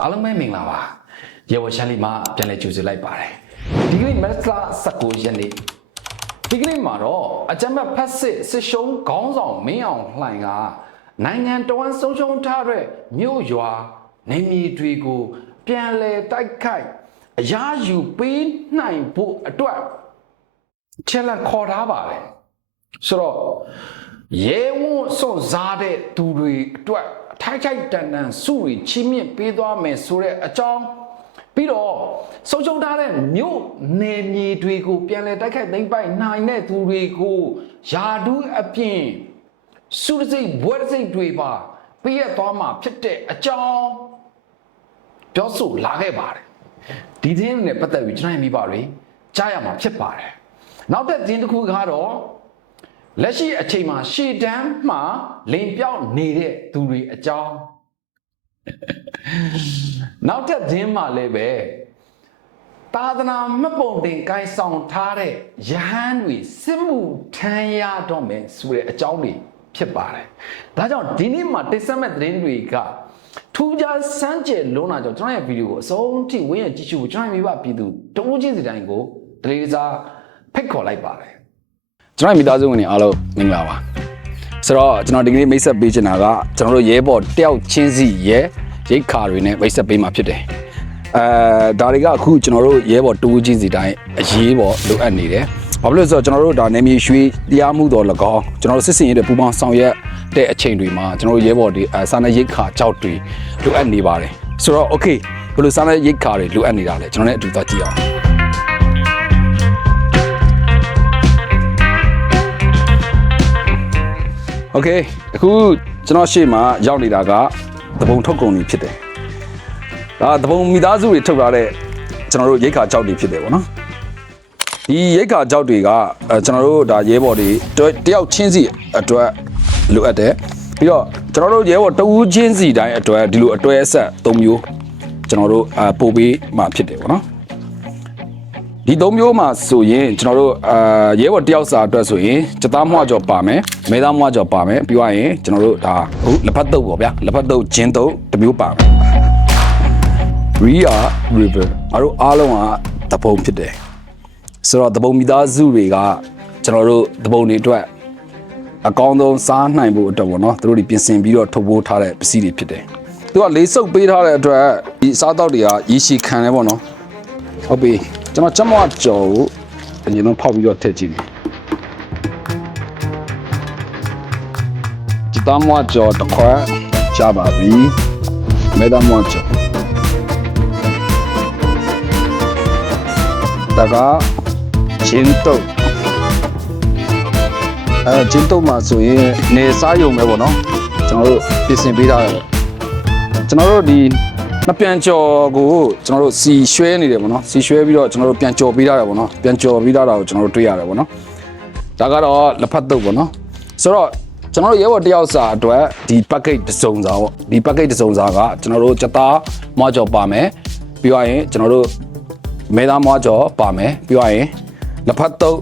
အားလုံးပဲမင်္ဂလာပါရေဝရှမ်းလေးမှာပြန်လည်ကြိုဆိုလိုက်ပါတယ်ဒီကနေ့မတ်လ19ရက်နေ့ဒီကနေ့မှာတော့အကြမ်းဖက်ဖက်စစ်စစ်ရှုံးခေါင်းဆောင်မင်းအောင်လှိုင်ကနိုင်ငံတော်ဝန်ဆုံးရှုံးထားတဲ့မြို့ရွာနေမြေတွေကို ပြန်လည်တိုက်ခိုက်အရာယူပေးနိုင်ဖို့အတွက်ချက်လက်ခေါ်ထားပါတယ်ဆိုတော့ရဲဝံ့စွန့်စားတဲ့သူတွေအတွက်အ ထိုက်ထိုက်တန်တန်စုတွေချီးမြှင့်ပေးသွားမယ်ဆိုတဲ့အကြောင်းပြီးတော့ဆုံးရှုံးထားတဲ့မြို့နယ်မြေတွေကိုပြန်လည်တိုက်ခိုက်သိမ်းပိုက်နိုင်တဲ့သူတွေကိုယာဒူးအပြင်စုရစိတ်ဘွဲရစိတ်တွေပါပြည့်ရသွားမှာဖြစ်တဲ့အကြောင်းပြောဆိုလာခဲ့ပါတယ်ဒီသတင်းနဲ့ပတ်သက်ပြီးကျွန်တော်ရဲ့မိဘတွေကြားရမှာဖြစ်ပါတယ်နောက်တဲ့သတင်းတစ်ခုကတော့ လက်ရှိအချိန်မှာရှေ့တန်းမှာလင်ပြောက်နေတဲ့သူတွေအကြောင်းနောက်ထပ်ခြင်းမှာလည်းပဲသာသနာမှတ်ပုံတင်ကိုင်းဆောင်ထားတဲ့ယဟန်တွေစစ်မှုထမ်းရတော့မယ်ဆိုတဲ့အကြောင်းတွေဖြစ်ပါတယ်။ဒါကြောင့်ဒီနေ့မှာတိတ်ဆက်မဲ့သတင်းတွေကထူးခြားစမ်းကြယ်လုံးလာကြောင့်ကျွန်တော်ရဲ့ဗီဒီယိုကိုအဆုံးထိဝင်းရကြည့်ရှုဖို့ကျွန်တော်ရဲ့မိဘပြည်သူတဦးချင်းစီတိုင်းကိုတရေစားဖိတ်ခေါ်လိုက်ပါတယ်။ ကျွန်တော်ရဲ့မိသားစုဝင်တွေအားလုံးမင်္ဂလာပါဆိုတော့ကျွန်တော်ဒီကနေ့မိတ်ဆက်ပေးချင်တာကကျွန်တော်တို့ရဲဘော်တယောက်ချင်းစီရဲရိတ်ခါတွေနဲ့မိတ်ဆက်ပေးမှာဖြစ်တယ်အဲဒါတွေကအခုကျွန်တော်တို့ရဲဘော်တူးချင်းစီတိုင်းအရေးပေါ်လိုအပ်နေတယ်ဘာဖြစ်လို့လဲဆိုတော့ကျွန်တော်တို့ဒါနေမြေရွှေတရားမှုတော်၎င်းကျွန်တော်တို့စစ်စင်ရေးတွေပူပေါင်းဆောင်ရွက်တဲ့အချိန်တွေမှာကျွန်တော်တို့ရဲဘော်တွေအဲစာနယ်ရိတ်ခါကြောက်တွေလိုအပ်နေပါတယ်ဆိုတော့ okay ဘယ်လိုစာနယ်ရိတ်ခါတွေလိုအပ်နေတာလဲကျွန်တော်လည်းအတူသွားကြည့်အောင် โอเคအခုကျွန်တော်ရှေ့မှာရောက်နေတာကတပုံထုတ်ကုန်တွေဖြစ်တယ်ဒါတပုံမိသားစုတွေထုတ်လာတဲ့ကျွန်တော်တို့ရိတ်ခါကြောက်တွေဖြစ်တယ်ပေါ့နော်ဒီရိတ်ခါကြောက်တွေကအဲကျွန်တော်တို့ဒါရဲဘော်တွေတယောက်ချင်းစီအတွက်လိုအပ်တယ်ပြီးတော့ကျွန်တော်တို့ရဲဘော်တဦးချင်းစီတိုင်းအတွက်ဒီလိုအတွဲအဆက်၃မျိုးကျွန်တော်တို့အာပို့ပေးမှာဖြစ်တယ်ပေါ့နော် ဒီသုံးမျိုးမှာဆိုရင်ကျွန်တော်တို့အာရဲဘော်တယောက်စာအတွက်ဆိုရင်စသားမွှကြော်ပါမယ်မဲသားမွှကြော်ပါမယ်ပြီးသွားရင်ကျွန်တော်တို့ဒါအခုလက်ဖက်တုပ်ပေါ့ဗျာလက်ဖက်တုပ်ဂျင်းတုပ်တစ်မျိုးပါမယ် Ria River အားတို့အားလုံးကတပုံဖြစ်တယ်ဆိုတော့တပုံမိသားစုတွေကကျွန်တော်တို့တပုံတွေအတွက်အကောင်းဆုံးစားနိုင်ဖို့အတွက်ပေါ့နော်သူတို့တွေပြင်ဆင်ပြီးတော့ထုတ်ပိုးထားတဲ့ပစ္စည်းတွေဖြစ်တယ်သူကလေးစုပ်ပေးထားတဲ့အတွက်ဒီအစားအသောက်တွေကရေရှည်ခံတယ်ပေါ့နော်ဟုတ်ပြီ ကျွန်တော်ချက်မွားကြော်ကိုအရင်ဆုံးဖောက်ပြီးတော့ထည့်ကြည့်မယ်ဒီတမွားကြော်တစ်ခွက်ချပါပြီမဲတမွားကြော်တကချင်းတုတ်အဲချင်းတုတ်မှာဆိုရင်နေစားရုံပဲပေါ့နော်ကျွန်တော်တို့ပြင်ဆင်ပေးထားတယ်ကျွန်တော်တို့ဒီ နှစ်ပြန်ကြော်ကိုကျွန်တော်တို့စီရွှဲနေတယ်ပေါ့နော်စီရွှဲပြီးတော့ကျွန်တော်တို့ပြန်ကြော်ပေးထားတယ်ပေါ့နော်ပြန်ကြော်ပေးထားတာကိုကျွန်တော်တို့တွေ့ရတယ်ပေါ့နော်ဒါကတော့လက်ဖက်တုပ်ပေါ့နော်ဆိုတော့ကျွန်တော်တို့ရဲဘော်တယောက်စာအတွက်ဒီ package တစ်စုံစာပေါ့ဒီ package တစ်စုံစာကကျွန်တော်တို့စသားမွားကြော်ပါမယ်ပြီးတော့ရင်ကျွန်တော်တို့မဲသားမွားကြော်ပါမယ်ပြီးတော့ရင်လက်ဖက်တုပ်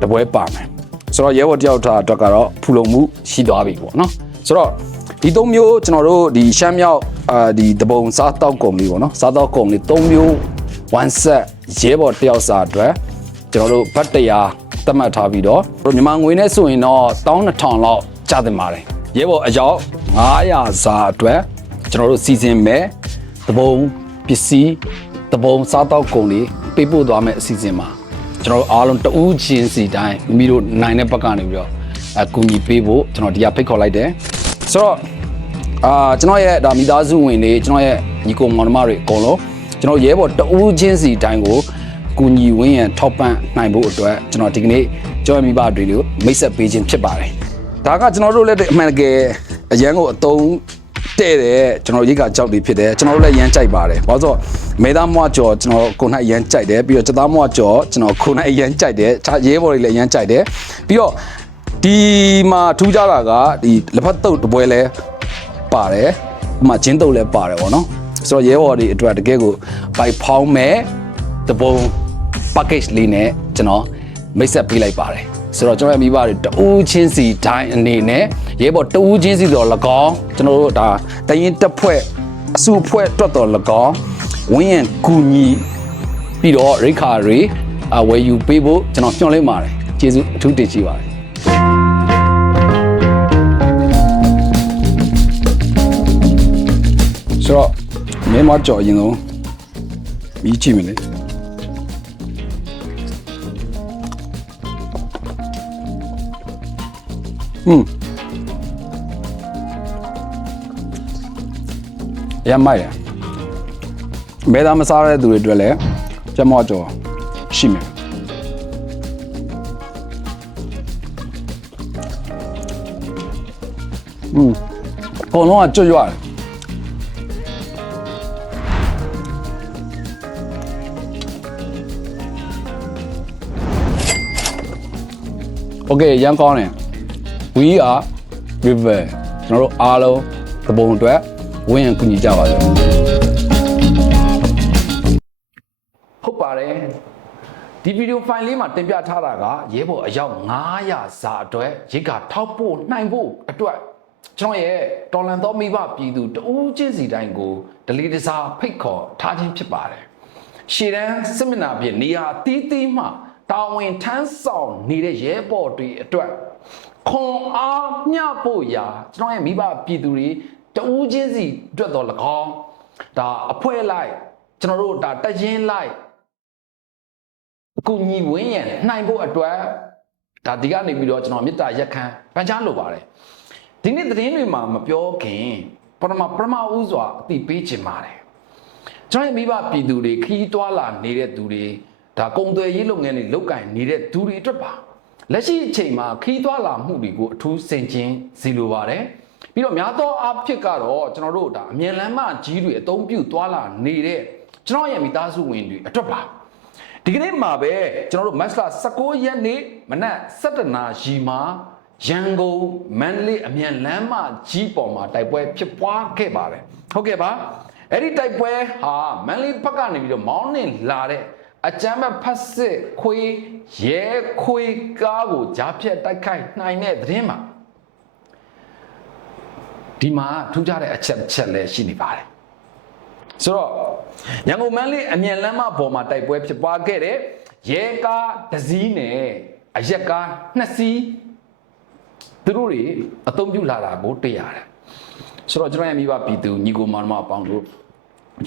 တစ်ပွဲပါမယ်ဆိုတော့ရဲဘော်တယောက်သားအတွက်ကတော့ဖူလုံမှုရှိသွားပြီပေါ့နော်ဆိုတော့ ဒီသုံးမျိုးကျွန်တော်တို့ဒီရှမ်းမြောက်အာဒီတပုံစားတောက်ကုန်လေးပေါ့နော်စားတောက်ကုန်လေးသုံးမျိုး one set ရဲဘော်တယောက်စာအတွက်ကျွန်တော်တို့ဘတ်တရားသတ်မှတ်ထားပြီးတော့မြန်မာငွေနဲ့ဆိုရင်တော့12000လောက်ကျသင့်ပါတယ်ရဲဘော်အယောက်900စာအတွက်ကျွန်တော်တို့စီစဉ်မယ်တပုံပစ္စည်းတပုံစားတောက်ကုန်လေးပေးပို့သွားမယ်အစီအစဉ်မှာကျွန်တော်တို့အားလုံးတဦးချင်းစီတိုင်းမိမိတို့နိုင်တဲ့ဘက်ကနေပြီးတော့အကူညီပေးဖို့ကျွန်တော်ဒီကဖိတ်ခေါ်လိုက်တယ် ဆိုတော့အာကျွန်တော်ရဲ့ဒါမိသားစုဝင်တွေကျွန်တော်ရဲ့ညီကိုမောင်နှမတွေအကုန်လုံးကျွန်တော်ရဲဘော်တဦးချင်းစီတိုင်းကိုကူညီဝင်းရန်ထောက်ပံ့နိုင်ဖို့အတွက်ကျွန်တော်ဒီကနေ့ကျွန်တော်မိဘတွေကိုမိတ်ဆက်ပေးခြင်းဖြစ်ပါတယ်ဒါကကျွန်တော်တို့လည်းအမှန်တကယ်အရန်ကိုအတုံးတဲ့တယ်ကျွန်တော်ရိတ်ကကြောက်တွေဖြစ်တယ်ကျွန်တော်တို့လည်းရမ်းကြိုက်ပါတယ်ဘာလို့ဆိုမဲသားမွားကြော်ကျွန်တော်ကိုနိုင်ရမ်းကြိုက်တယ်ပြီးတော့စသားမွားကြော်ကျွန်တော်ကိုနိုင်ရမ်းကြိုက်တယ်ခြားရဲဘော်တွေလည်းရမ်းကြိုက်တယ်ပြီးတော့ ဒီမှာထူးခြားတာကဒီလက်ဖက်တုပ်တစ်ပွဲလဲပါတယ်ဥပမာဂျင်းတုပ်လည်းပါတယ်ဗောနော်ဆိုတော့ရဲဘော်တွေအတွက်တကယ်ကိုဘိုက်ဖောင်းမဲ့တပုံ package လေးနဲ့ကျွန်တော်မိတ်ဆက်ပေးလိုက်ပါတယ်ဆိုတော့ကျွန်တော်ရဲ့မိဘတွေတဦးချင်းစီတိုင်းအနေနဲ့ရဲဘော်တဦးချင်းစီတော့၎င်းကျွန်တော်တို့ဒါတရင်တက်ဖွဲ့အစုအဖွဲ့အတွက်တော်၎င်းဝင်းရန်ကူညီပြီးတော့ရိခါတွေအဝယ်ယူပေးဖို့ကျွန်တော်ညွှန်လိုက်ပါတယ်ကျေးဇူးအထူးတင်ရှိပါတယ် မင်းမကြော်ရင်တော့မီးကြည့်မလဲဟွန်းရမ်းမိုက်ရမဲသားမစားတဲ့သူတွေအတွက်လည်းကျမောကြော်ရှိမယ်อืมအကုန်လုံးကကြွရွရတယ် okay ရန်ကောင်းတယ် we are river ကျွန်တော်တို့အားလုံးသဘုံအတွက်ဝင်ကူညီကြပါစို့ဟုတ်ပါတယ်ဒီဗီဒီယိုဖိုင်လေးမှာတင်ပြထားတာကရဲဘော်အယောက်900ဇာအတွက်ရိတ်ကထောက်ဖို့နိုင်ဖို့အတွက်ကျွန်တော်ရဲ့တော်လန်သောမိဘပြည်သူတဦးချင်းစီတိုင်းကိုဒလီတစားဖိတ်ခေါ်ထားခြင်းဖြစ်ပါတယ်ရှေ့တန်းစစ်မျက်နှာပြင်နေရာတီးတီးမှ တာဝန်ထမ်းဆောင်နေတဲ့ရဲဘော်တွေအတွက်ခွန်အားမျှဖို့ရာကျွန်တော်ရဲ့မိဘပြည်သူတွေတဦးချင်းစီအတွက်တော့၎င်းဒါအဖွဲ့လိုက်ကျွန်တော်တို့ဒါတရင်လိုက်အကူညီဝင်းရံနှိုင်ဖို့အတွက်ဒါဒီကနေပြီးတော့ကျွန်တော်မေတ္တာရက်ခံပန်ချလိုပါတယ်ဒီနေ့သတင်းတွေမှာမပြောခင်ပထမပထမဦးစွာအတိပေးချင်ပါတယ်ကျွန်တော်ရဲ့မိဘပြည်သူတွေခီးတွာလာနေတဲ့သူတွေ ဒါကုံသွယ်ရေးလုပ်ငန်းတွေလုပ်ကင်နေတဲ့သူတွေအတွက်ပါလက်ရှိအချိန်မှာခီးသွွာလာမှုတွေကိုအထူးစင်ကျင်စီလိုပါတယ်ပြီးတော့များသောအားဖြင့်ကတော့ကျွန်တော်တို့ဒါအမြန်လမ်းမကြီးတွေအသုံးပြုသွားလာနေတဲ့ကျွန်တော်ရဲ့မိသားစုဝင်တွေအတွက်ပါဒီကနေ့မှာပဲကျွန်တော်တို့မတ်လ16ရက်နေ့မနက်7:00နာရီမှာရန်ကုန်မန္တလေးအမြန်လမ်းမကြီးပေါ်မှာတိုက်ပွဲဖြစ်ပွားခဲ့ပါတယ်ဟုတ်ကဲ့ပါအဲ့ဒီတိုက်ပွဲဟာမန္တလေးဘက်ကနေပြီးတော့မောင်းနှင်လာတဲ့ အကြမ်းမဲ့ဖတ်စစ်ခွေးရဲခွေးကားကိုကြားဖြတ်တိုက်ခိုက်နိုင်တဲ့သတင်းမှာဒီမှာထူးခြားတဲ့အချက်တစ်ချက်လည်းရှိနေပါတယ်ဆိုတော့ရန်ကုန်မန်းလေးအမြန်လမ်းမပေါ်မှာတိုက်ပွဲဖြစ်ပွားခဲ့တဲ့ရဲကားတစ်စီးနဲ့အရက်ကားနှစ်စီးသူတို့တွေအသုံးပြုလာတာကိုတွေ့ရတယ်ဆိုတော့ကျွန်တော်ရဲ့မိဘပြည်သူညီကိုမောင်မအပေါင်းတို့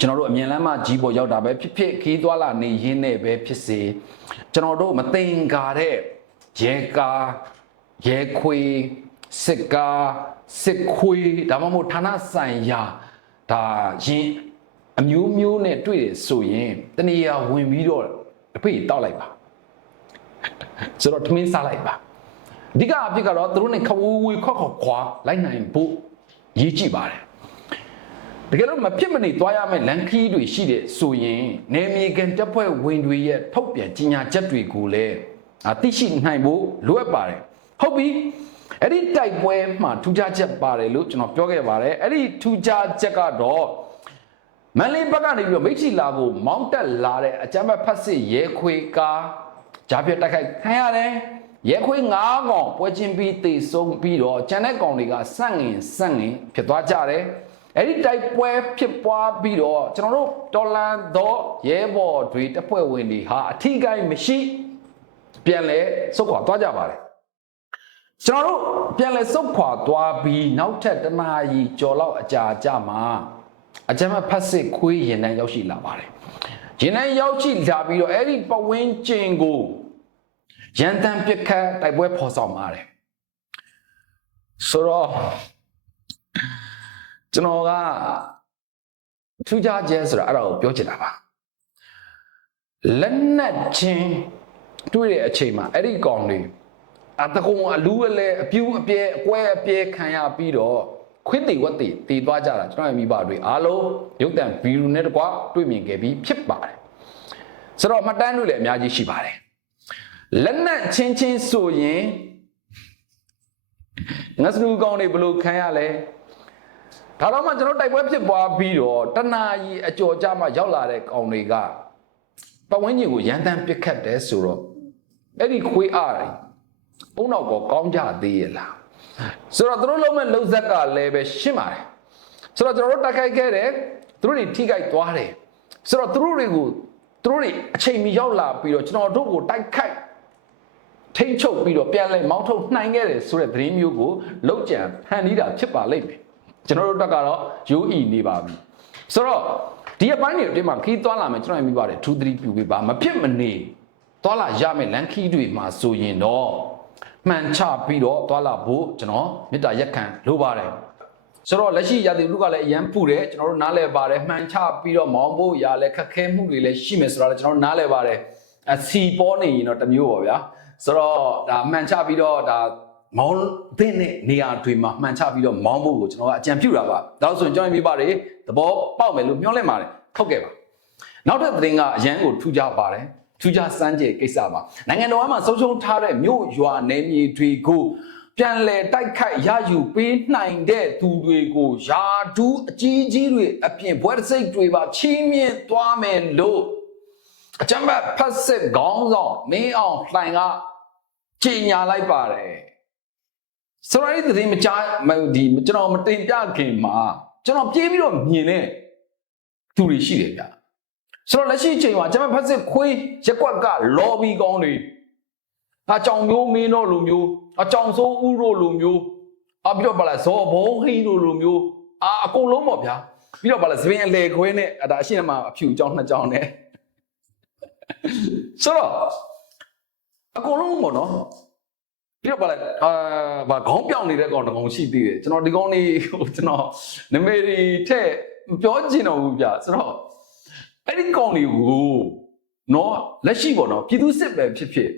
ကျွန်တော်တို့အမြင်လမ်းမကြီးပေါ်ရောက်တာပဲဖြစ်ဖြစ်ခီးသွားလာနေရင်းနဲ့ပဲဖြစ်စေကျွန်တော်တို့မသိင်္ကာတဲ့ရဲကားရဲခွေစစ်ကားစစ်ခွေဒါမှမဟုတ်ဌာနဆိုင်ရာဒါရင်အမျိုးမျိုးနဲ့တွေ့တယ်ဆိုရင်တနေရာဝင်ပြီးတော့အဖေတောက်လိုက်ပါဆိုတော့ထမင်းစားလိုက်ပါအဓိကအဖြစ်ကတော့သူတို့နဲ့ခဝူဝေခွက်ခွက်ခွာလိုက်နိုင်ဖို့ရည်ကြည့်ပါတယ် တကယ်လို့မဖြစ်မနေသွားရမယ့်လန်ခီးတွေရှိတဲ့ဆိုရင်နေမီကန်တပ်ဖွဲ့ဝင်တွေရဲ့ထုတ်ပြန်ကြီးညာချက်တွေကိုလည်းအသိရှိနိုင်ဖို့လိုအပ်ပါတယ်ဟုတ်ပြီအဲ့ဒီတိုက်ပွဲမှာထူးခြားချက်ပါတယ်လို့ကျွန်တော်ပြောခဲ့ပါတယ်အဲ့ဒီထူးခြားချက်ကတော့မန်လေးဘက်ကနေပြီးတော့မိတ်ချီလာကိုမောင်းတက်လာတဲ့အကြမ်းဖက်ဖက်စစ်ရဲခွေကားဂျာပြတ်တိုက်ခိုက်ခံရတယ်ရဲခွေ၅ကောင်ပွဲချင်းပြီးတေဆုံးပြီးတော့ကျန်တဲ့ကောင်တွေကစန့်ငင်စန့်ငင်ဖြစ်သွားကြတယ် အဲ့ဒီတိုက်ပွဲဖြစ်ပွားပြီးတော့ကျွန်တော်တို့တော်လန်သောရဲဘော်တွေတပ်ဖွဲ့ဝင်တွေဟာအထီးကိုင်းမရှိပြန်လဲစုတ်ခွာသွားကြပါတယ်ကျွန်တော်တို့ပြန်လဲစုတ်ခွာသွားပြီးနောက်ထပ်တနာရီကျော်လောက်အကြာကြာမှာအကြမ်းဖက်စစ်ခွေးရင်တန်းရောက်ရှိလာပါတယ်ရင်တန်းရောက်ရှိလာပြီးတော့အဲ့ဒီပဝင်းကျင်ကိုရန်တမ်းပစ်ခတ်တိုက်ပွဲဖော်ဆောင်ပါတယ်ဆိုတော့ ကျွန်တော်ကထူးခြားခြင်းဆိုတာအဲ့ဒါကိုပြောချင်တာပါလက်နက်ချင်းတွေ့တဲ့အချိန်မှာအဲ့ဒီကောင်တွေအတကုံအလူးအလဲအပြူအပြဲအကွဲအပြဲခံရပြီးတော့ခွင့်တေဝတ်တေတည်သွားကြတာကျွန်တော်ရဲ့မိဘတွေအားလုံးရုပ်တံဗီဒီယိုနဲ့တကွတွေ့မြင်ခဲ့ပြီးဖြစ်ပါတယ်ဆိုတော့မှတ်တမ်းတွေလည်းအများကြီးရှိပါတယ်လက်နက်ချင်းချင်းဆိုရင်ငါစလူကောင်တွေဘယ်လိုခံရလဲ ဒါတော့မှကျွန်တော်တိုက်ပွဲဖြစ်ပွားပြီးတော့တနာကြီးအကျော်ကြမှာရောက်လာတဲ့ကောင်တွေကပတ်ဝန်းကျင်ကိုရန်တမ်းပစ်ခတ်တယ်ဆိုတော့အဲ့ဒီခွေးအားတွေဘုံတော့ကောကောင်းကြသေးရဲ့လားဆိုတော့သူတို့လုံးမဲ့လှုပ်ဇက်ကလည်းပဲရှင်းပါတယ်ဆိုတော့ကျွန်တော်တို့တိုက်ခိုက်ခဲ့တယ်သူတို့တွေထိခိုက်သွားတယ်ဆိုတော့သူတို့တွေကိုသူတို့တွေအချိန်မီရောက်လာပြီးတော့ကျွန်တော်တို့ကိုတိုက်ခိုက်ထိမ့်ချုပ်ပြီးတော့ပြန်လဲမောင်းထုတ်နှိုင်းခဲ့တယ်ဆိုတဲ့သတင်းမျိုးကိုလောက်ကြံဖန်တီးတာဖြစ်ပါလိမ့်မယ် ကျွန်တော်တို့တက်ကတော့ယူအီနေပါပြီဆိုတော့ဒီအပိုင်းတွေအတွင်းမှာခီးသွားလာမယ်ကျွန်တော်မြင်ပါတယ်2 3ပြူပေးပါမဖြစ်မနေသွားလာရမယ်လန်ခီးတွေမှာဆိုရင်တော့မှန်ချပြီးတော့သွားလာဖို့ကျွန်တော်မေတ္တာရက်ခံလိုပါတယ်ဆိုတော့လက်ရှိရာသီဥတုကလည်းအရန်ပူတယ်ကျွန်တော်တို့နားလည်ပါတယ်မှန်ချပြီးတော့မောင်းဖို့ရလဲခက်ခဲမှုတွေလည်းရှိမယ်ဆိုတော့လည်းကျွန်တော်တို့နားလည်ပါတယ်အစီပေါ်နေရင်တော့တစ်မျိုးပါဗျာဆိုတော့ဒါမှန်ချပြီးတော့ဒါ မောင်းတဲ့နေရာတွေမှာမှန်ချပြီးတော့မောင်းဖို့ကိုကျွန်တော်ကအကြံပြုတာပါဒါလို့ဆိုရင်ကျွန်တော်မိပါတယ်သဘောပေါက်မယ်လို့မျှော်လင့်ပါတယ်ဟုတ်ကဲ့ပါနောက်ထပ်သတင်းကအရန်ကိုထူးခြားပါတယ်ထူးခြားစမ်းကြဲကိစ္စပါနိုင်ငံတော်မှာဆုံးရှုံးထားတဲ့မြို့ရွာနယ်မြေတွေကိုပြန်လည်တိုက်ခိုက်ရယူပေးနိုင်တဲ့သူတွေကိုယာဒူးအကြီးကြီးတွေအပြင်ဘွဲတစိတ်တွေပါချီးမြှင့်သွားမယ်လို့အကြမ်းဖက်ဖက်စစ်ခေါင်းဆောင်မင်းအောင်လှိုင်ကကြေညာလိုက်ပါတယ် ဆိုတော့ဒီသတင်းမကြားမဒီကျွန်တော်မတင်ပြခင်မှာကျွန်တော်ပြေးပြီးတော့မြင်တဲ့သူတွေရှိတယ်ဗျာဆိုတော့လက်ရှိအချိန်မှာကျွန်တော်ဖက်စစ်ခွေးရက်ကွက်က lobby ကောင်းတွေအကြောင်မျိုးမင်းတို့လိုမျိုးအကြောင်စိုးဦးတို့လိုမျိုးအပြီးတော့ဗလာဇော်ဘုံဟင်းတို့လိုမျိုးအာအကုန်လုံးပေါ့ဗျာပြီးတော့ဗလာသပင်အလေခွဲနဲ့အဒါအရှင်းမှာအဖြူအကြောင်နှစ်ကြောင်နဲ့ဆိုတော့အကုန်လုံးပေါ့နော် ပြီးတော့ဗလာအာဗာခေါင်းပြောင်နေတဲ့ကောင်တစ်ကောင်ရှိသေးတယ်ကျွန်တော်ဒီကောင်လေးဟိုကျွန်တော်နမေရီထက်မပြောချင်တော့ဘူးဗျဆိုတော့အဲ့ဒီကောင်လေးကိုနော်လက်ရှိပေါ့နော်ပြည်သူစစ်ပဲဖြစ်ဖြစ်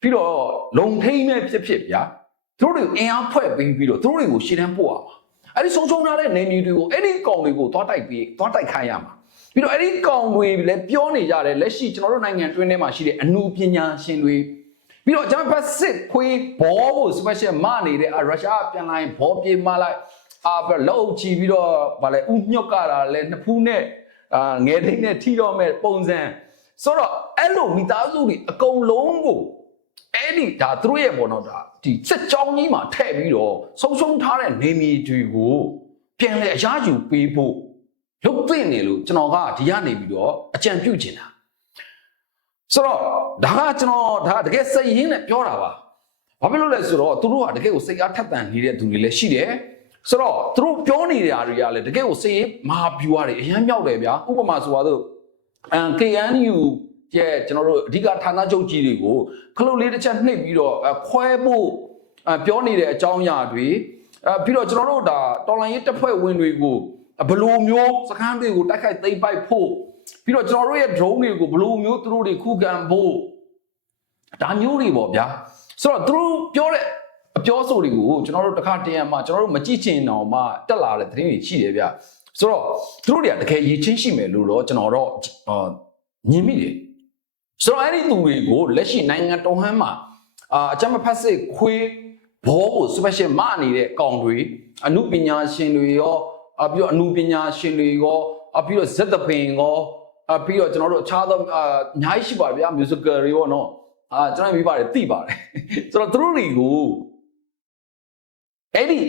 ပြီးတော့လုံထိန်မဲ့ဖြစ်ဖြစ်ဗျာသူတို့တွေကိုအင်အားဖွဲ့ပြီးပြီးတော့သူတို့တွေကိုရှေ့တန်းပို့ရမှာအဲ့ဒီဆုံးရှုံးထားတဲ့နေမျိုးတွေကိုအဲ့ဒီကောင်တွေကိုသွားတိုက်ပြီးသွားတိုက်ခိုင်းရမှာပြီးတော့အဲ့ဒီကောင်တွေလည်းပြောနေကြတယ်လက်ရှိကျွန်တော်တို့နိုင်ငံတွင်းထဲမှာရှိတဲ့အမှုပညာရှင်တွေ ပြီးတော့ဂျမ်ဘတ်စစ်ခွေးဘောကို special မနေတဲ့ရုရှားပြန်လာရင်ဘောပြေးမလိုက်အာဘလောက်ချီပြီးတော့ဗာလဲဥညွတ်ကတာလဲနှစ်ဖူးနဲ့အာငယ်ထိန်နဲ့ထီတော့မဲ့ပုံစံဆိုတော့အဲ့လိုမိသားစုတွေအကုန်လုံးကိုအဲ့ဒီဒါသူတို့ရဲ့ပေါ့နော်ဒါဒီစစ်ကြောင်းကြီးမှာထည့်ပြီးတော့ဆုံးရှုံးထားတဲ့နေမီတွေကိုပြန်လဲအရယူပေးဖို့လုပ်သိနေလို့ကျွန်တော်ကဒီကနေပြီးတော့အကြံပြုချင်တာ ဆိုတော့ဒါကကျွန်တော်ဒါတကယ်စိတ်ရင်းနဲ့ပြောတာပါဘာဖြစ်လို့လဲဆိုတော့သူတို့ကတကယ်ကိုစိတ်အားထက်သန်နေတဲ့သူတွေလည်းရှိတယ်ဆိုတော့သူတို့ပြောနေတာတွေကလည်းတကယ်ကိုစိတ်မဟာဗျူဟာတွေအရင်မြောက်တယ်ဗျာဥပမာဆိုပါတော့အန် KNU ရဲ့ကျွန်တော်တို့အဓိကဌာနချုပ်ကြီးတွေကိုခလုတ်လေးတစ်ချက်နှိပ်ပြီးတော့ခွဲဖို့ပြောနေတဲ့အကြောင်းအရာတွေအဲပြီးတော့ကျွန်တော်တို့ဒါတော်လိုင်းရေးတပ်ဖွဲ့ဝင်တွေကိုဘလိုမျိုးစခန်းတွေကိုတိုက်ခိုက်သိမ်းပိုက်ဖို့ ပြီးတော့ကျွန်တော်တို့ရဲ့ drone တွေကိုဘလိုမျိုးသူတို့တွေခုခံဖို့ဒါမျိုးတွေပေါ့ဗျာဆိုတော့သူတို့ပြောတဲ့အပြောဆိုတွေကိုကျွန်တော်တို့တစ်ခါတည်းမှာကျွန်တော်တို့မကြည့်ချင်တော့မှတက်လာတဲ့သတင်းတွေရှိတယ်ဗျာဆိုတော့သူတို့တွေကတကယ်ရည်ချင်းရှိမယ်လို့တော့ကျွန်တော်တော့ညင်မိတယ်ဆိုတော့အဲ့ဒီသူတွေကိုလက်ရှိနိုင်ငံတော်ဟမ်းမှာအာအကြမ်းမဖက်စစ်ခွေးဘောကို special မနေတဲ့ကောင်တွေအမှုပညာရှင်တွေရောအပြီးတော့အမှုပညာရှင်တွေရောအပြီးတော့ဇက်တပင်ရော အပြီးတော့ကျွန်တော်တို့အခြားသောအများကြီးရှိပါဗျာ musical တွေရောနော်အာကျွန်တော်မိပါတယ်သိပါတယ်ဆိုတော့သူတို့တွေကိုအဲ့ဒီ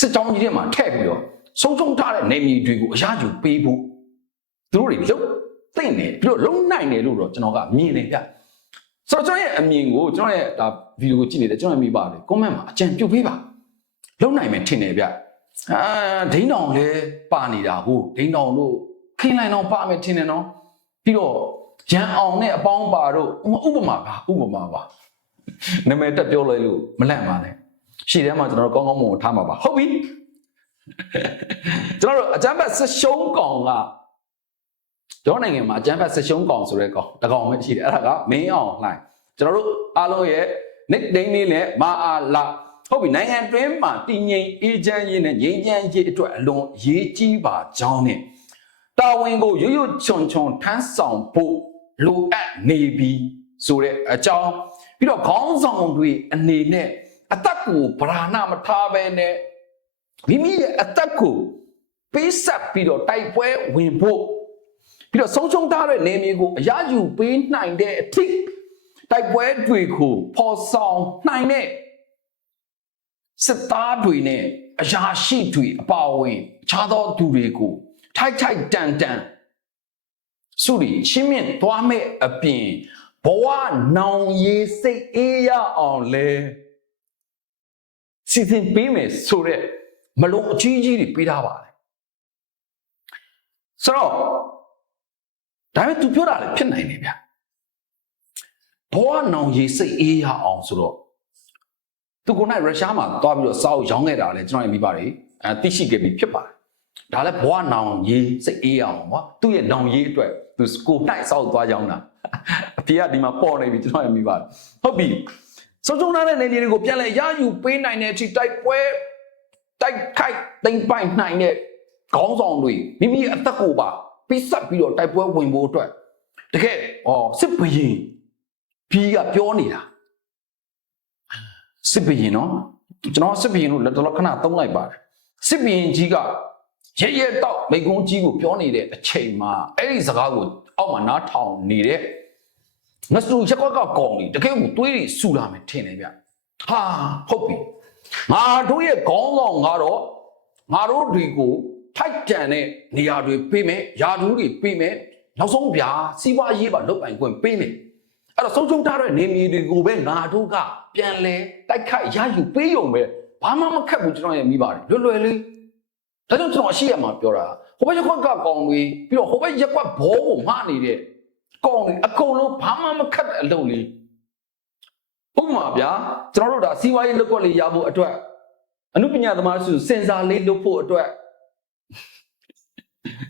စစ်ကြောင်းကြီးတွေမှာထည့်ပြီးတော့ဆုံးဆုံးထားတဲ့နေမီတွေကိုအရယူပေးဖို့သူတို့တွေလုံးသိမ့်တယ်ပြီးတော့လုံးနိုင်တယ်လို့တော့ကျွန်တော်ကမြင်တယ်ဗျဆိုတော့ကျွန်တော်ရဲ့အမြင်ကိုကျွန်တော်ရဲ့ဒါဗီဒီယိုကိုကြည့်နေတယ်ကျွန်တော်မိပါတယ် comment မှာအကြံပြုပေးပါလုံးနိုင်မယ်ထင်တယ်ဗျအာဒိန်းတောင်လည်းပါနေတာဟုတ်ဒိန်းတောင်တို့ ခင်းလိုက်တော့ပါမယ်ထင်တယ်နော်ပြီးတော့ရန်အောင်နဲ့အပေါင်းပါတို့ဥပမာပါဥပမာပါနာမည်တက်ပြောလိုက်လို့မလန့်ပါနဲ့ရှေ့ထဲမှာကျွန်တော်တို့ကောင်းကောင်းမွန်မွန်ထားမှာပါဟုတ်ပြီကျွန်တော်တို့အကြမ်းဖက်ဆက်ရှုံးကောင်ကကျွန်တော်နိုင်ငံမှာအကြမ်းဖက်ဆက်ရှုံးကောင်ဆိုတဲ့ကောင်တကောင်ပဲရှိတယ်အဲ့ဒါကမင်းအောင်လှိုင်းကျွန်တော်တို့အားလုံးရဲ့ nickname လေးနဲ့မာအာလာဟုတ်ပြီနိုင်ငံတွင်းမှာတည်ငြိမ်အေးချမ်းရေးနဲ့ငြိမ်းချမ်းရေးအတွက်အလွန်ရေးကြီးပါကြောင်းနဲ့ တာဝန်ကိုရွရွချွန်ချွန်ထမ်းဆောင်ဖို့လိုအပ်နေပြီဆိုတဲ့အကြောင်းပြီးတော့ခေါင်းဆောင်တွေအနေနဲ့အသက်ကိုဗราဏမထားဘဲနဲ့မိမိရဲ့အသက်ကိုပေးဆက်ပြီးတော့တိုက်ပွဲဝင်ဖို့ပြီးတော့ဆုံးရှုံးထားတဲ့နေမြေကိုအရယူပေးနိုင်တဲ့အထိတိုက်ပွဲတွေကိုပေါ်ဆောင်နိုင်တဲ့စစ်သားတွေနဲ့အရာရှိတွေအပါအဝင်ခြားသောသူတွေကို ထိုက်ထိုက်တန်တန်စုရီချင်းမြင့်သွားမဲ့အပြင်ဘဝနောင်ရေးစိတ်အေးရအောင်လဲစီစဉ်ပေးမယ်ဆိုတော့မလုံးအကြီးကြီးတွေပေးထားပါတယ်ဆိုတော့ဒါပေမဲ့သူပြောတာလည်းဖြစ်နိုင်တယ်ဗျဘဝနောင်ရေးစိတ်အေးရအောင်ဆိုတော့သူကနိုင်ရုရှားမှာသွားပြီးတော့စောက်ရောင်းခဲ့တာလည်းကျွန်တော်ရင်မိပါတယ်အဲသိရှိခဲ့ပြီးဖြစ်ပါတယ် ဒါလည်းဘဝနောင်ရေးစိတ်အေးရအောင်ပေါ့သူ့ရဲ့နောင်ရေးအတွက်သူကိုနိုင်စောက်သွားရောင်းတာအဖေကဒီမှာပေါ်နေပြီကျွန်တော်ရင်မိပါတယ်ဟုတ်ပြီဆုံးချုံထားတဲ့နေတွေကိုပြန်လဲရယူပေးနိုင်တဲ့အထိတိုက်ပွဲတိုက်ခိုက်တိမ်ပိုင်နိုင်တဲ့ခေါင်းဆောင်တွေမိမိအသက်ကိုပါပိဆက်ပြီးတော့တိုက်ပွဲဝင်ဖို့အတွက်တကယ်ဩစစ်ဘရင်ပြီးကပြောနေတာစစ်ဘရင်နော်ကျွန်တော်စစ်ဘရင်လို့လက်တော်ခဏသုံးလိုက်ပါတယ်စစ်ဘရင်ကြီးက ရဲရဲတောက်မိကုံးကြီးကိုပြောနေတဲ့အချိန်မှာအဲ့ဒီစကားကိုအောက်မှာနားထောင်နေတဲ့ငါစူရက်ကွက်ကကောင်းလေတကယ်ကိုတွေးတွေစူလာမယ်ထင်တယ်ဗျဟာဟုတ်ပြီငါတို့ရဲ့ခေါင်းဆောင်ကတော့ငါတို့တွေကိုထိုက်တန်တဲ့နေရာတွေပေးမယ်ယာဒူးတွေပေးမယ်နောက်ဆုံးဗျာစီးပွားရေးပါလုပ်ပိုင်ခွင့်ပေးမယ်အဲ့တော့ဆုံးချုံထားတဲ့နေမြေတွေကိုပဲငါတို့ကပြန်လဲတိုက်ခိုက်ရယူပေးရုံပဲဘာမှမခက်ဘူးကျွန်တော်ရဲ့မိပါတယ်လွယ်လွယ်လေး ဒါကြောင့်ကျွန်တော်အရှိရမှာပြောတာဟိုဘက်ရက်ကွက်ကကောင်တွေပြီးတော့ဟိုဘက်ရက်ကွက်ဘောကိုမနေတဲ့ကောင်တွေအကုန်လုံးဘာမှမခက်တဲ့အလုပ်လေးဥပမာဗျာကျွန်တော်တို့ဒါစီးပွားရေးလုပ်ကွက်လေးရဖို့အတွက်အမှုပညာသမားစုစင်စာလေးလုပ်ဖို့အတွက်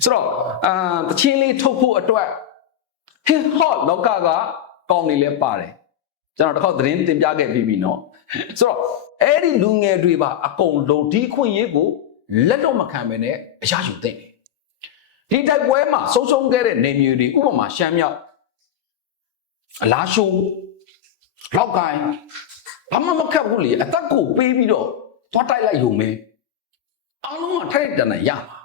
ဆိုတော့အာတချင်းလေးထုတ်ဖို့အတွက်ဟင်ဟော့လောကကကောင်းနေလဲပါတယ်ကျွန်တော်တစ်ခေါက်သတင်းတင်ပြခဲ့ပြီးပြီနော်ဆိုတော့အဲ့ဒီလူငယ်တွေပါအကုန်လုံးဒီခွင့်ရေးကို လက်တော့မခံဘဲနဲ့အရာယူသိမ့်တယ်ဒီတိုက်ပွဲမှာဆုံးရှုံးခဲ့တဲ့နေမျိုးတွေဥပမာရှမ်းမြောက်အလားရှိုးလောက်ကိုင်းဘာမှမခက်ဘူးလေအသက်ကိုပေးပြီးတော့သွားတိုက်လိုက်ရုံပဲအားလုံးကထိုက်တန်တန်ရပါ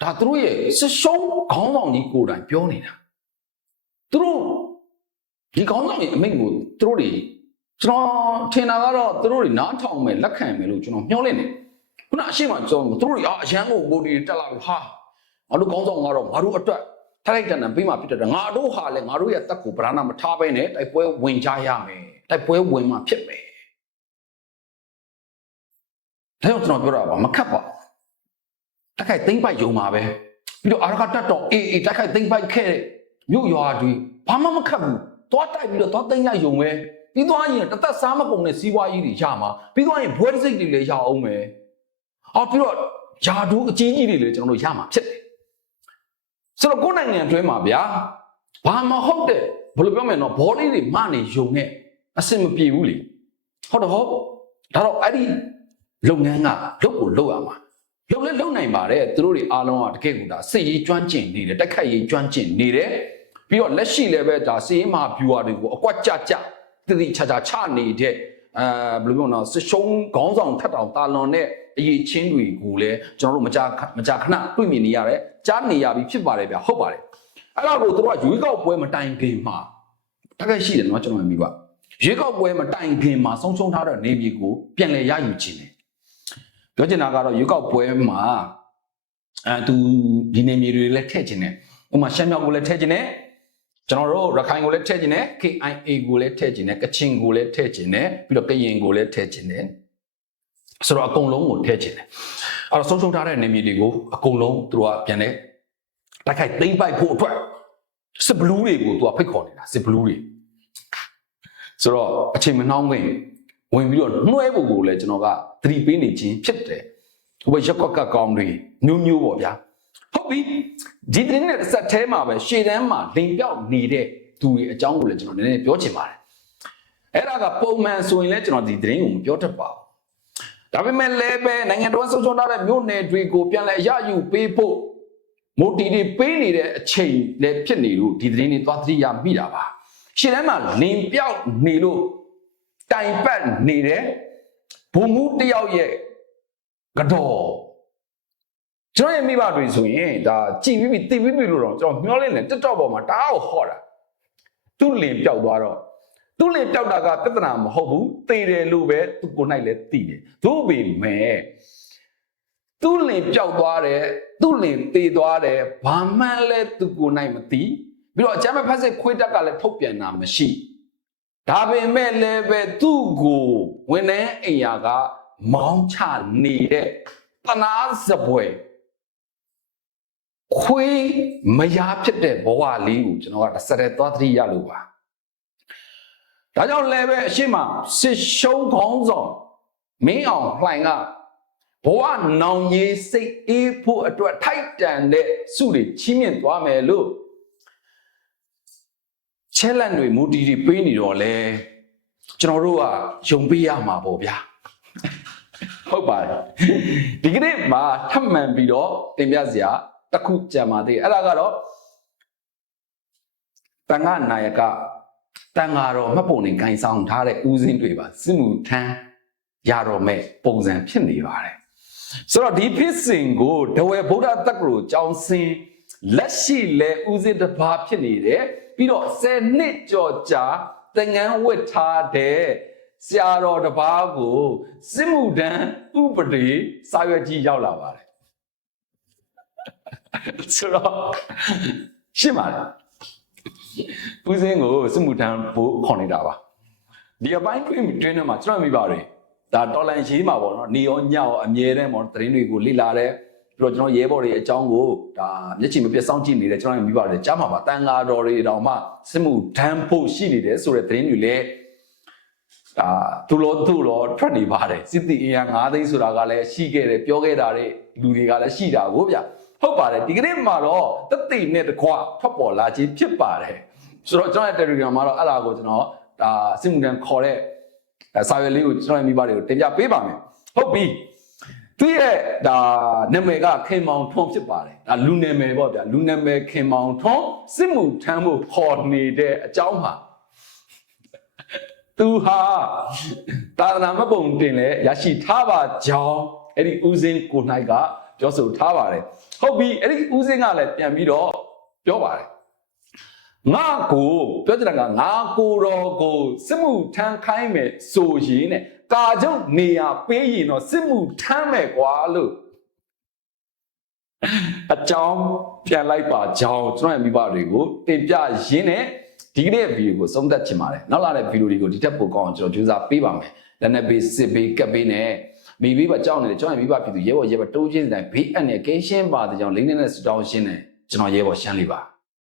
ဒါသူတို့ရဲ့စရှုံးခေါင်းဆောင်ကြီးကိုယ်တိုင်ပြောနေတာသူတို့ဒီခေါင်းဆောင်ရဲ့အမိန့်ကိုသူတို့တွေကျွန်တော်ထင်တာကတော့သူတို့တွေနားထောင်မယ်လက်ခံမယ်လို့ကျွန်တော်မျှော်လင့်တယ် ခုနအရှိမကျွန်တော်သူတို့တွေအာအရန်ကိုကိုတွေတက်လာပြီဟာငါတို့ခေါင်းဆောင်ကတော့ငါတို့အတွက်ထိုက်တန်တန်ပေးမှဖြစ်တယ်ငါတို့ဟာလည်းငါတို့ရဲ့တက်ကိုဗราဏမထားဘဲနဲ့တိုက်ပွဲဝင်ကြရမယ်တိုက်ပွဲဝင်မှဖြစ်မယ်ဒါကြောင့်ကျွန်တော်ပြောတာပါမခက်ပါဘူးတက်ခိုက်သိမ့်ပိုက်ယုံမှာပဲပြီးတော့အာရကတက်တော့အေးအေးတက်ခိုက်သိမ့်ပိုက်ခဲ့တဲ့မြို့ရွာတွေဘာမှမခက်ဘူးသွားတိုက်ပြီးတော့သွားသိမ့်လိုက်ယုံပဲပြီးသွားရင်တသက်စားမကုန်တဲ့စီးပွားရေးတွေရမှာပြီးသွားရင်ဘွဲတစ်စိတ်တွေလည်းရအောင်မယ် အော်ပြီးတော့ယာဒူးအကြီးကြီးတွေလည်းကျွန်တော်တို့ရမှာဖြစ်တယ်ဆိုတော့ကိုယ်နိုင်ငံအတွင်းမှာဗျာဘာမဟုတ်တဲ့ဘယ်လိုပြောမလဲနော်ဘောလေးတွေမနေယုံနဲ့အဆင်မပြေဘူးလေဟုတ်တော့ဟုတ်ဒါတော့အဲ့ဒီလုပ်ငန်းကလုပ်ကိုလုပ်ရမှာလုပ်လဲလုပ်နိုင်ပါတယ်သူတို့တွေအားလုံးကတကယ်ကိုဒါစစ်ရေးကျွမ်းကျင်နေတယ်တိုက်ခိုက်ရေးကျွမ်းကျင်နေတယ်ပြီးတော့လက်ရှိလည်းပဲဒါစစ်ရေးမဟာဗျူဟာတွေကိုအကွက်ကြကြတတိချာချာချနေတဲ့အဲဘယ်လိုပြောနော်စစ်ရှုံးခေါင်းဆောင်ထက်တောင်တာလွန်တဲ့ အရေးချင်းတွေကိုလည်းကျွန်တော်တို့မကြမကြခဏတွေ့မြင်နေရတယ်ကြားနေရပြီဖြစ်ပါတယ်ဗျဟုတ်ပါတယ်အဲ့ဒါကိုသူတို့ကရွေးကောက်ပွဲမတိုင်ခင်မှာတကယ်ရှိတယ်နော်ကျွန်တော်မြင်ပါရွေးကောက်ပွဲမတိုင်ခင်မှာဆုံးရှုံးထားတဲ့နေပြည်ကိုပြန်လည်ရယူခြင်းတယ်ပြောချင်တာကတော့ရွေးကောက်ပွဲမှာအဲသူဒီနေမြေတွေလည်းထည့်ခြင်းတယ်ဥပမာရှမ်းမြောက်ကိုလည်းထည့်ခြင်းတယ်ကျွန်တော်တို့ရခိုင်ကိုလည်းထည့်ခြင်းတယ် KIA ကိုလည်းထည့်ခြင်းတယ်ကချင်ကိုလည်းထည့်ခြင်းတယ်ပြီးတော့ကရင်ကိုလည်းထည့်ခြင်းတယ် ဆိုတော့အကုန်လုံးကိုထည့်ခြင်းတယ်အဲ့တော့ဆုံးရှုံးထားတဲ့နေမြေတွေကိုအကုန်လုံးသူတို့ကပြန်လဲတိုက်ခိုက်သိမ့်ပိုက်ဖို့အတွက်စစ်ဘလူးတွေကိုသူကဖိတ်ခေါ်နေတာစစ်ဘလူးတွေဆိုတော့အချိန်မနှောင်းခင်ဝင်ပြီးတော့နှွှဲဖို့ကိုလည်းကျွန်တော်ကသတိပေးနေခြင်းဖြစ်တယ်ဟိုဘရက်ကွက်ကကောင်းတွေမျိုးမျိုးပေါ့ဗျာဟုတ်ပြီဒီတင်းနဲ့တစ်ဆက်သေးမှာပဲရှေ့တန်းမှာလိန်ပြောက်နေတဲ့သူတွေအကြောင်းကိုလည်းကျွန်တော်နည်းနည်းပြောချင်ပါတယ်အဲ့ဒါကပုံမှန်ဆိုရင်လည်းကျွန်တော်ဒီသတင်းကိုမပြောတတ်ပါဘူး ဒါပေမဲ့လည်းပဲနိုင်ငံတော်ဆုံးရှုံးထားတဲ့မြို့နယ်တွေကိုပြန်လည်ရယူပေးဖို့မိုတီတွေပေးနေတဲ့အချိန်လည်းဖြစ်နေလို့ဒီသတင်းတွေသွားသတိရမိတာပါရှင်းတန်းမှာလင်ပြောက်နေလို့တိုင်ပတ်နေတဲ့ဘုံမှုတယောက်ရဲ့ကတော့ကျွန်တော်ရဲ့မိဘတွေဆိုရင်ဒါကြည်ပြီးပြီးသိပြီးပြီးလို့တော့ကျွန်တော်မျောလင်းတယ် TikTok ပေါ်မှာတအားကိုဟော့တာသူ့လင်ပြောက်သွားတော့ သူ့လင်တောက်တာကပြဿနာမဟုတ်ဘူးသေတယ်လို့ပဲသူကိုယ်၌လည်းသိတယ်သို့ပေမဲ့သူ့လင်ပျောက်သွားတယ်သူ့လင်သေသွားတယ်ဘာမှန်းလဲသူကိုယ်၌မသိပြီးတော့အကျမ်းဖတ်စစ်ခွေးတက်ကလည်းထုတ်ပြန်တာမရှိဒါပေမဲ့လည်းပဲသူ့ကိုဝန်ထမ်းအိမ်ယာကမောင်းချနေတဲ့တနာစပွဲခွေးမယားဖြစ်တဲ့ဘဝလေးကိုကျွန်တော်ကတစ်စရက်သွားသတိရလို့ပါ ဒါကြောင့်လည်းပဲအရှိမစစ်ရှုံးခေါင်းဆောင်မင်းအောင်လှိုင်ကဘဝနောင်ရေးစိတ်အေးဖို့အတွက်ထိုက်တန်တဲ့စုတွေချီးမြှင့်သွားမယ်လို့ချဲလက်တွေမူတီတွေပေးနေတော့လေကျွန်တော်တို့ကယုံပေးရမှာပေါ့ဗျာဟုတ်ပါတယ်ဒီကနေ့မှာထပ်မံပြီးတော့တင်ပြစရာတစ်ခုကြံပါသေးတယ်အဲ့ဒါကတော့တန်ခါနာယက တန်ဃာတော်မှတ်ပုံနဲ့ဂိုင်ဆောင်ထားတဲ့ဦးစင်းတွေပါစစ်မှုထမ်းရတော်မဲ့ပုံစံဖြစ်နေပါတယ်ဆိုတော့ဒီဖြစ်စဉ်ကိုဒဝေဗုဒ္ဓတက္ကသိုလ်ကျောင်းစင်လက်ရှိလဲဦးစင်းတစ်ပါးဖြစ်နေတယ်ပြီးတော့10နှစ်ကျော်ကြာသင်္ကန်းဝတ်ထားတဲ့ဆရာတော်တစ်ပါးကိုစစ်မှုထမ်းဥပဒေစာရွက်ကြီးရောက်လာပါတယ်ဆိုတော့ရှင်းပါလား ဦးစင်းကိုစစ်မှုထမ်းဖို့ခေါ်နေတာပါဒီအပိုင်းတွင်းတွင်းထဲမှာကျွန်တော်မိပါတယ်ဒါတော်လန်ရေးမှာပေါ့နော်နေရောညရောအမြဲတမ်းပေါ့သတင်းတွေကိုလေ့လာတယ်ပြီးတော့ကျွန်တော်ရဲဘော်တွေအကြောင်းကိုဒါမျက်ခြေမပြတ်စောင့်ကြည့်နေတယ်ကျွန်တော်မိပါတယ်ကြားမှာပါတန်ဃာတော်တွေတောင်မှစစ်မှုထမ်းဖို့ရှိနေတယ်ဆိုတဲ့သတင်းတွေလည်းဒါသူလို့သူလို့ထွက်နေပါတယ်စစ်တီအင်အား9သိန်းဆိုတာကလည်းရှိခဲ့တယ်ပြောခဲ့တာတွေလူတွေကလည်းရှိတာကိုဗျ ဟုတ်ပါတယ်ဒီကနေ့မှာတော့တသိနဲ့တကွထွက်ပေါ်လာခြင်းဖြစ်ပါတယ်ဆိုတော့ကျွန်တော်ရဲ့ Telegram မှာတော့အဲ့ဒါကိုကျွန်တော်ဒါစစ်မှုထမ်းခေါ်တဲ့စာရွက်လေးကိုကျွန်တော်ရဲ့မိဘတွေကိုတင်ပြပေးပါမယ်ဟုတ်ပြီသူရဲ့ဒါနာမည်ကခင်မောင်ထွန်းဖြစ်ပါတယ်ဒါလူနာမည်ပေါ့ဗျာလူနာမည်ခင်မောင်ထွန်းစစ်မှုထမ်းဖို့ခေါ်နေတဲ့အကြောင်းမှာသူဟာသာသနာမပုံတင်လဲရရှိထားပါကြောင်းအဲ့ဒီဦးစင်းကို၌က ပြောဆိုထားပါတယ်ဟုတ်ပြီအဲ့ဒီဦးစင်းကလည်းပြန်ပြီးတော့ပြောပါတယ်ငါကိုပြောချင်တာကငါကိုတော်ကိုစစ်မှုထမ်းခိုင်းမယ်ဆိုရင်နဲ့ကာကျုပ်နေရာပေးရင်တော့စစ်မှုထမ်းမယ်ကွာလို့အကြောင်းပြန်လိုက်ပါကြောင်းကျွန်တော်ရဲ့မိဘတွေကိုတင်ပြရင်းနဲ့ဒီကနေ့ဗီဒီယိုကိုဆုံးသက်ချင်ပါတယ်နောက်လာတဲ့ဗီဒီယိုတွေကိုဒီထက်ပိုကောင်းအောင်ကျွန်တော်ကြိုးစားပေးပါမယ်လက်နက်ပေးစစ်ပေးကပ်ပေးနဲ့ မိဘကြောင်းနေတယ်ကျွန်တော်ရဲ့မိဘပြည်သူရဲဘော်ရဲဘော်တိုးချင်းတိုင်းဘေးအပ်နဲ့ကင်းရှင်းပါတဲ့ကြောင့်လိမ့်နေတဲ့စတောင်းရှင်းနဲ့ကျွန်တော်ရဲဘော်ရှမ်းလေးပါ